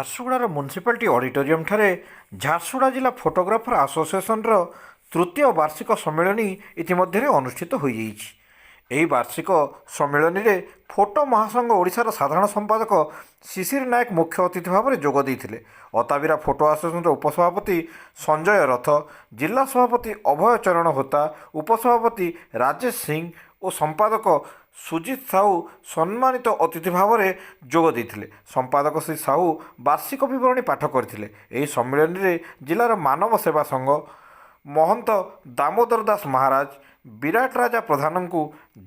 ଝାରସୁଗୁଡ଼ାର municipality auditorium ଠାରେ ଝାରସୁଗୁଡ଼ା ଜିଲ୍ଲା ଫଟୋଗ୍ରାଫର ଆସୋସିଏସନର ତୃତୀୟ ବାର୍ଷିକ ସମ୍ମିଳନୀ ଇତିମଧ୍ୟରେ ଅନୁଷ୍ଠିତ ହୋଇଯାଇଛି। ଏହି ବାର୍ଷିକ ସମ୍ମିଳନୀରେ ଫଟୋ ମହାସଂଘ ଓଡ଼ିଶାର ସାଧାରଣ ସମ୍ପାଦକ ଶିଶିର ନାୟକ ମୁଖ୍ୟ ଅତିଥି ଭାବରେ ଯୋଗ ଦେଇଥିଲେ। ଅତାବିରା ଫଟୋ ଆସୋସିଏସନର ଉପସଭାପତି ସଞ୍ଜୟ ରଥ, ଜିଲ୍ଲା ସଭାପତି ଅଭୟ ଚରଣ ହୋତା, ଉପସଭାପତି ରାଜେଶ ସିଂ ଓ ସମ୍ପାଦକ ସୁଜିତ ସାହୁ ସମ୍ମାନିତ ଅତିଥି ଭାବରେ ଯୋଗ ଦେଇଥିଲେ। ସମ୍ପାଦକ ଶ୍ରୀ ସାହୁ ବାର୍ଷିକ ବିବରଣୀ ପାଠ କରିଥିଲେ। ଏହି ସମ୍ମିଳନୀରେ ଜିଲ୍ଲାର ମାନବ ସେବା ସଂଘ ମହନ୍ତ ଦାମୋଦର ଦାସ ମହାରାଜ, ବିରାଟ ରାଜା ପ୍ରଧାନଙ୍କୁ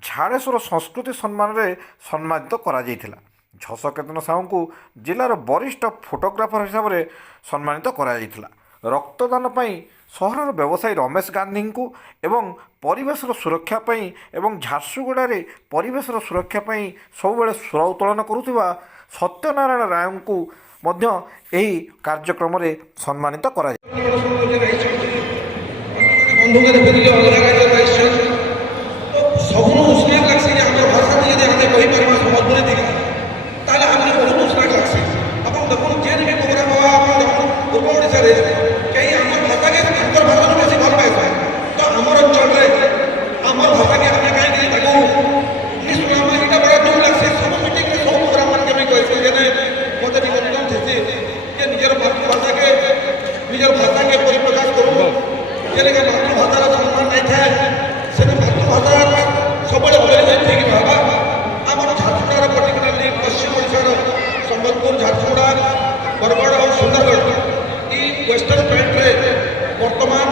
ଝାଡ଼େଶ୍ୱର ସଂସ୍କୃତି ସମ୍ମାନରେ ସମ୍ମାନିତ କରାଯାଇଥିଲା। ଝଷକେତନ ସାହୁଙ୍କୁ ଜିଲ୍ଲାର ବରିଷ୍ଠ ଫଟୋଗ୍ରାଫର ହିସାବରେ ସମ୍ମାନିତ କରାଯାଇଥିଲା। ରକ୍ତଦାନ ପାଇଁ ସହରର ବ୍ୟବସାୟୀ ରମେଶ ଗାନ୍ଧୀଙ୍କୁ ଏବଂ ପରିବେଶର ସୁରକ୍ଷା ପାଇଁ ଏବଂ ଝାରସୁଗୁଡ଼ାରେ ପରିବେଶର ସୁରକ୍ଷା ପାଇଁ ସବୁବେଳେ ସ୍ୱର ଉତ୍ତୋଳନ କରୁଥିବା ସତ୍ୟନାରାୟଣ ରାୟଙ୍କୁ ମଧ୍ୟ ଏହି କାର୍ଯ୍ୟକ୍ରମରେ ସମ୍ମାନିତ मातृभाषार सम्मान नहीं थाए से मातृभाषा सब ठीक रहा। आम झारसुगुड़ार पर्टिकुलरली पश्चिम ओडार सम्बलपुर, झारसुगुड़ा, बरगढ़ और सुंदरगढ़ वेस्टर्न बेल्ट्रे बर्तमान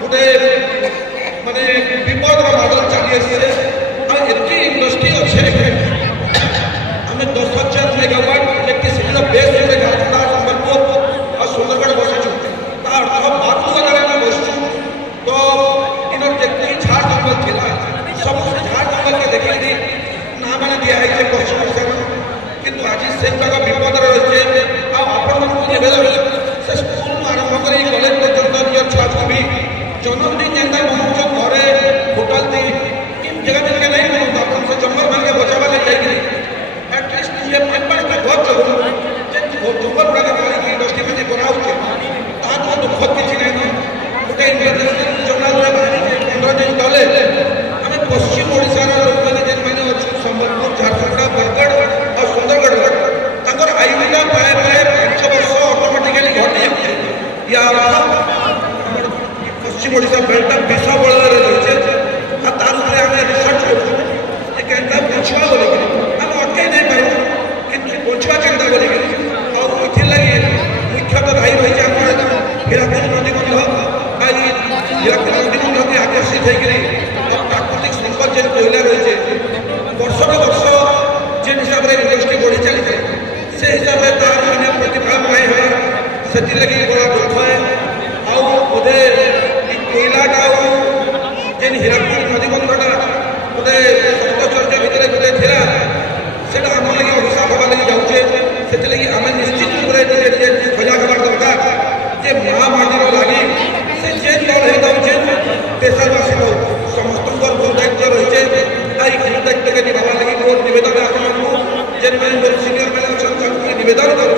गोटे माने विपद बादल चली आसी इंडस्ट्री अच्छे आम 10,000 megawatt electricity base Jharsuguda, Sambalpur और सुंदरगढ़ बसुँ तो इन जी झाड़ जंगल थी सब झाड़ जंगल के देखी ना मैंने दिखाई पश्चिम ओडार कितु आज से विपद रही आपन से स्कूल आरंभ कर कलेज पर्यटन निज छुआ को भी जन्मदिन जेनता बनाऊँ घरे होटल थी जगह जगह नहीं बनाऊँ आप से जंगल मान के बचावा जाए एटलिस्ट जंगल प्राणी इंडस्ट्री में बनाऊे तार दुख किसी नहीं गोटे इंटरनेशनल जर्नाल 15 दिन तले आम पश्चिम ओडार लोक मैंने अच्छे सम्बलपुर, झारसुगुड़ा, बरगढ़ और सुंदरगढ़ आयुटा प्राय प्राय 5 वर्ष ऑटोमेटिकली घटी या पश्चिम ओडा बेल्टा विष बल रही है तार आम रिसर्च करता बचवा बोल आम अटकई नहीं पार कि बचवा चिंता बोलिए मुख्यतः दायी रही है हीराकुद नदी बंध हीराकुद नदी बंध आकर्षित होकर प्राकृतिक संपद जेन कोयला रही है वर्ष वर्ष जेन हिसाब से इंडस्ट्री बढ़ी चली से हिसाब से तार मैंने प्रतिफल पाए हुए से बड़ा दुख है आधे कोयलाटा जेन हीराकुद नदी बंधटा गोटे सप्तचर्य भितर गोटे था से आम लगे अभिशाप हवा लगे जाऊे से आम निश्चित रूप से सजग हमार दरकार जे महामाटी लगी से जेन दल हो जाऊे देशवासी समस्त दायित्व रही है दायित्व के निभा लगी मोर नवेदन आपको जेन मैंने सिनियर मैंने निवेदन कर